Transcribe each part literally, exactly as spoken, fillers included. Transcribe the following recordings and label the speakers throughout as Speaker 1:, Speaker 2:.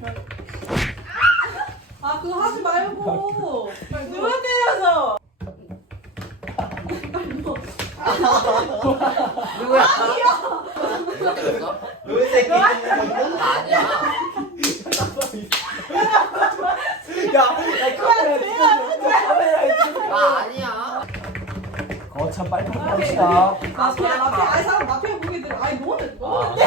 Speaker 1: 아 그거 하지 말고. 누가 때려서?
Speaker 2: 누구야? 누가 때렸어?
Speaker 3: 왜 새끼?
Speaker 2: 나 아니야.
Speaker 3: 야, 야 카메라 찍어줘. 카메라에 찍어줘.
Speaker 2: 나 아니야.
Speaker 3: 거참 빨리 합시다.
Speaker 1: 마피아 마피아 아니 사람 마피아 보게 들어. 아니 너는 너는.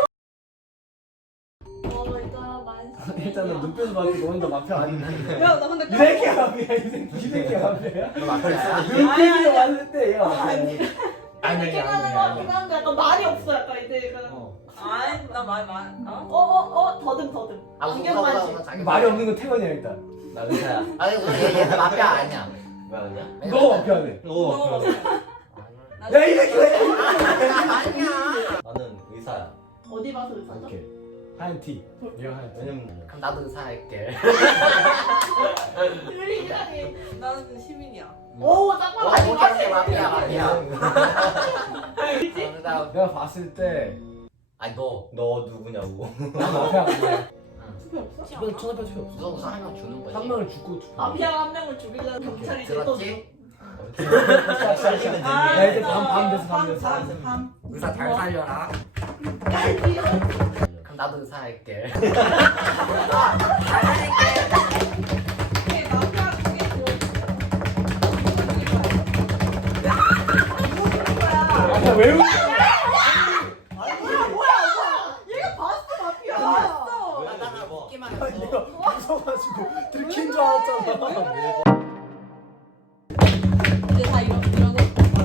Speaker 1: 어 일단 만시.
Speaker 3: 일단은 눈빛을 봐도 너는 마피아 아닌데.
Speaker 1: 야나 근데
Speaker 3: 이 새끼야 마피아 이 새끼 이 새끼야 마피아야?
Speaker 2: 마피아야?
Speaker 3: 눈빛이 왔을 때 얘가 마피아야.
Speaker 1: 아니 깨닫는 거 같긴 한데 약간 말이 없어 약간 이제 약간.
Speaker 3: 어.
Speaker 1: 아니 나말말 어? 어어어 더듬 더듬.
Speaker 2: 아,
Speaker 1: 안경만
Speaker 2: 웃어, 웃어, 자기
Speaker 3: 말이 없는 건 태건이야 일단. 나 의사야.
Speaker 2: 아니 얘 얘는 마피아 아니야.
Speaker 3: 왜 아니야? 너 마피아네.
Speaker 1: 너.
Speaker 3: 야 이 새끼 왜?
Speaker 2: 아니야.
Speaker 4: 나는 의사야.
Speaker 1: 어디 봐서 의사죠?
Speaker 3: 이렇게 하얀 티. 이거 하얀 티.
Speaker 4: 왜냐면
Speaker 2: 그럼 나도 의사 할게.
Speaker 1: 들리다니.
Speaker 5: 나는 시민이야.
Speaker 1: 오딱
Speaker 2: 와,
Speaker 1: 봐도
Speaker 2: 못하는 게 마피아 아니야. 그다음
Speaker 3: 내가 봤을 때
Speaker 2: 아니 너.
Speaker 4: 너 누구냐고.
Speaker 3: 나 마피아 아니야.
Speaker 1: 투표 없어?
Speaker 3: 이건 천하별 필요 없어.
Speaker 2: 무슨 우선 한명 주는 거지.
Speaker 3: 한 명을 죽고 죽고.
Speaker 1: 마피아 한 명을 죽이려는 경찰이 이제 또.
Speaker 2: 들었지?
Speaker 4: 살리면
Speaker 1: 아,
Speaker 3: 야, 이제
Speaker 4: 되니.
Speaker 3: 밤, 밤 됐어, 밤 됐어.
Speaker 1: 밤, 밤.
Speaker 2: 의사 잘 살려라.
Speaker 1: 깔비.
Speaker 2: 그럼 나도 의사 할게.
Speaker 1: 이게 마피아 중에 뭐.
Speaker 3: 아까 왜 웃어?
Speaker 1: 뭐야 뭐야 뭐야. 얘가 봤어 마피아. 봤어.
Speaker 4: 왜 나가 뭐.
Speaker 2: 웃기만
Speaker 3: 아니,
Speaker 2: 했어.
Speaker 3: 내가 무서워가지고 들킨 줄 알았잖아.
Speaker 1: 이제 다 이러 이러고.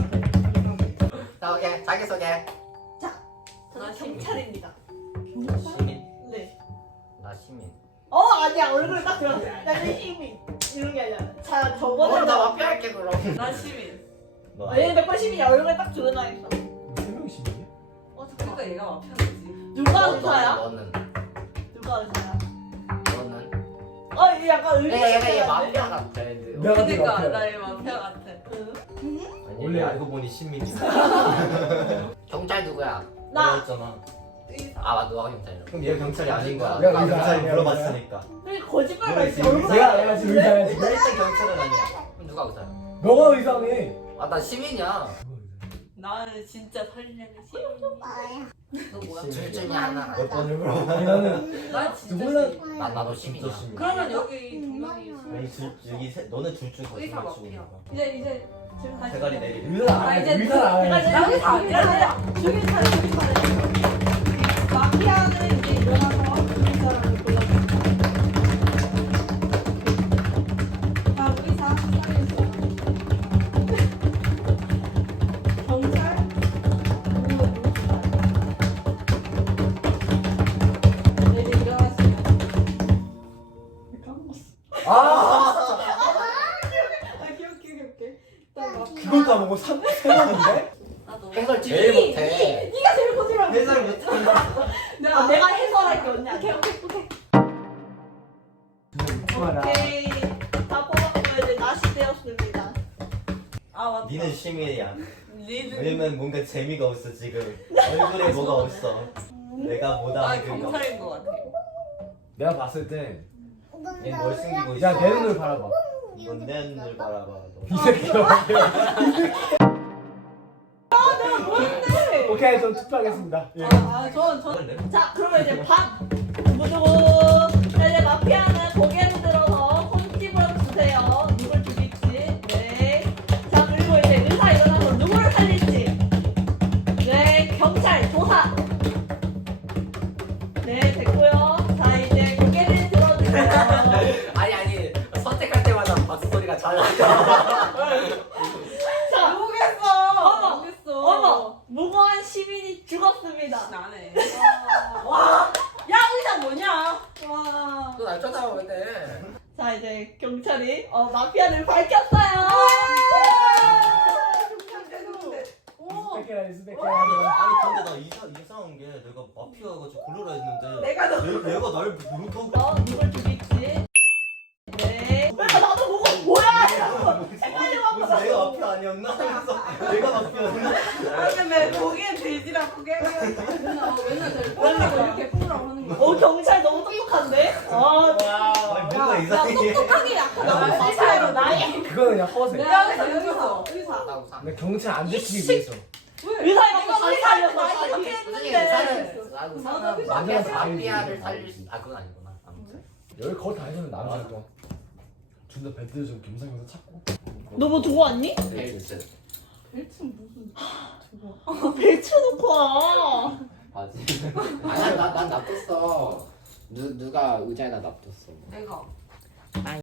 Speaker 2: 자 오케이 자기 소개.
Speaker 1: 저는 경찰입니다.
Speaker 4: 시민.
Speaker 1: 네.
Speaker 2: 나 시민.
Speaker 1: 어 아니야 얼굴 딱 들었어. 나는 시민 이런 게 아니라. 자
Speaker 2: 어,
Speaker 1: 저번에
Speaker 2: 나 마피아 할게 그럼.
Speaker 5: 나 시민.
Speaker 4: 너
Speaker 1: 아, 얘는 백퍼 시민이야. 얼굴 딱 드러나있어.
Speaker 3: 세 명이 시민이야?
Speaker 1: 어
Speaker 5: 그러니까
Speaker 1: 잠깐.
Speaker 5: 얘가 마피아지.
Speaker 1: 누가
Speaker 2: 너,
Speaker 1: 의사야?
Speaker 2: 너는
Speaker 1: 누가 의사야?
Speaker 2: 너는.
Speaker 1: 어 얘 약간
Speaker 2: 얘 얘가 얘
Speaker 1: 의심스러운데?
Speaker 2: 마피아 같아.
Speaker 3: 내가
Speaker 5: 그러니까
Speaker 3: 마피아야.
Speaker 5: 나얘 마피아 같아.
Speaker 1: 응?
Speaker 4: 아니
Speaker 3: 원래
Speaker 4: 알고 보니 시민이야.
Speaker 2: 경찰 누구야?
Speaker 1: 나
Speaker 4: 그랬잖아.
Speaker 2: 아 맞아 너가 경찰이야.
Speaker 4: 그럼 얘 경찰이 아닌 거야.
Speaker 3: 내가
Speaker 4: 아,
Speaker 3: 의사
Speaker 4: 경찰이
Speaker 3: 아니야,
Speaker 4: 물어봤으니까.
Speaker 1: 왜 거짓말
Speaker 4: 너는
Speaker 1: 말지?
Speaker 4: 지금
Speaker 1: 얼굴
Speaker 3: 내가 내가 지금 의사야 지금.
Speaker 4: 나 일단 경찰은 아니야.
Speaker 2: 그럼 누가 의사야?
Speaker 3: 너가 의사네.
Speaker 2: 아 나 시민이야.
Speaker 5: 나는 진짜 살려는 시민이야. 너 뭐야?
Speaker 2: 둘 중에 하나.
Speaker 4: 몇 번을 물어봐.
Speaker 3: 아니 나는
Speaker 5: 난 진짜
Speaker 3: 누구나-
Speaker 5: 시민.
Speaker 2: 나 나도
Speaker 4: 진짜
Speaker 2: 시민이야.
Speaker 4: 시민.
Speaker 5: 그러면 여기 두 명이
Speaker 4: 아니 줄 여기 세, 너는 줄줄
Speaker 5: 의사
Speaker 4: 거짓말
Speaker 5: 마피아.
Speaker 4: 치고 있는 거야.
Speaker 1: 이제 이제 지금 다시.
Speaker 4: 대가리 내리.
Speaker 3: 의사 안
Speaker 1: 아
Speaker 3: 해.
Speaker 1: 이제
Speaker 3: 의사 안
Speaker 1: 내가
Speaker 3: 해.
Speaker 1: 이제 여기 다 이제 죽일 차례 죽일 차례. 마피아는 이제 일어나서 죽일 사람을 골라줍니다. 자 의사 살려주세요. 경찰 누구 누구 네 이제 일어났으면. 까먹었어.
Speaker 3: 아
Speaker 1: 아 기억 기억 기억해. 일단 마피아.
Speaker 3: 그걸 까먹고 삼 세 번인데?
Speaker 5: 나도.
Speaker 2: 해설 제일
Speaker 1: 니,
Speaker 2: 못해.
Speaker 1: 니, 니가 제일 거짓말.
Speaker 4: 해설 못한다.
Speaker 1: 아, 내가 해설할게 언니. 오케이 오케이 오케이.
Speaker 3: 좋아라.
Speaker 1: 오케이. 다 뽑았고 이제 낫이 되었습니다.
Speaker 5: 아 맞다.
Speaker 4: 니는 시민이야.
Speaker 5: 니는.
Speaker 4: 왜냐면 뭔가 재미가 없어 지금. 얼굴에 뭐가 없어. 내가
Speaker 5: 나
Speaker 4: 못하는 그거.
Speaker 5: 경찰인 것 같아.
Speaker 3: 내가 봤을 땐
Speaker 4: 얘뭘 숨기고 있어?
Speaker 3: 야 내 눈을 바라봐.
Speaker 4: 넌 내 눈을 바라봐. 너.
Speaker 3: 이 새끼야.
Speaker 1: 뭔데?
Speaker 3: 오케이 전 투표하겠습니다. 예.
Speaker 1: 아전전 자 그러면 이제 밥 누구누구. 자 이제 마피아는 고개를 들어서 손집을 주세요. 누굴 죽일지. 네. 자 그리고 이제 의사 일어나서 누구를 살릴지. 네 경찰 조사. 네 됐고요. 자 이제 고개를 들어주세요.
Speaker 2: 아니 아니 선택할 때마다 박수 소리가 잘 나.
Speaker 1: 자
Speaker 5: 모르겠어.
Speaker 1: 어머,
Speaker 5: 모르겠어.
Speaker 1: 어머 무고한 시민이 죽었습니다.
Speaker 5: 나네.
Speaker 1: 와. 야 의사 뭐냐? 와.
Speaker 2: 너날 쫓아오면 돼.
Speaker 1: 자 이제 경찰이 어 마피아를 밝혔어요.
Speaker 3: 스펙해라 스펙해라.
Speaker 4: 아니 근데 나 이사 이상한 게 내가 마피아가 저 골로라 했는데
Speaker 5: 내가 너.
Speaker 4: 얘, 얘가 날 모르고
Speaker 1: 어 누굴 죽일지. 네. 그러니까 나도 보고 뭐야? 헷갈려
Speaker 4: 무슨 내가 마피아 아니었나? 그래서 내가 마피아였나?
Speaker 5: 아 근데 거기에 돼지랑 고개. 맨날 맨날 저 꼴라고 이렇게 풀라고 하는 거.
Speaker 1: 어 경찰 너무 똑똑한데? 똑똑하게 약간
Speaker 5: 나
Speaker 1: 나온
Speaker 5: 의사예요, 나이.
Speaker 3: 그거는 그냥 허세.
Speaker 5: 여기서 여기서 의사.
Speaker 2: 나 우산.
Speaker 3: 근데 경찰 안 들키기 위해서.
Speaker 1: 의사 이거 잘 살렸어.
Speaker 5: 나 이렇게
Speaker 2: 선생님
Speaker 5: 했는데.
Speaker 2: 우산은 나
Speaker 5: 나도
Speaker 2: 우산은
Speaker 5: 의사
Speaker 3: 완전
Speaker 2: 마피아-
Speaker 3: 사람이지.
Speaker 2: 마피아를 살릴 수. 아 그건 아니구나. 아무튼.
Speaker 3: 여기 거의 다 해주는 남자가 존나 배드 좀 겸사겸사 찾고.
Speaker 1: 너 뭐 두고 왔니?
Speaker 2: 벨트.
Speaker 5: 벨트는 무슨?
Speaker 1: 벨트 놓고 와.
Speaker 4: 바지.
Speaker 6: 아니야, 난, 난 놔뒀어. 누, 누가 의자에다 놔뒀어.
Speaker 5: 내가.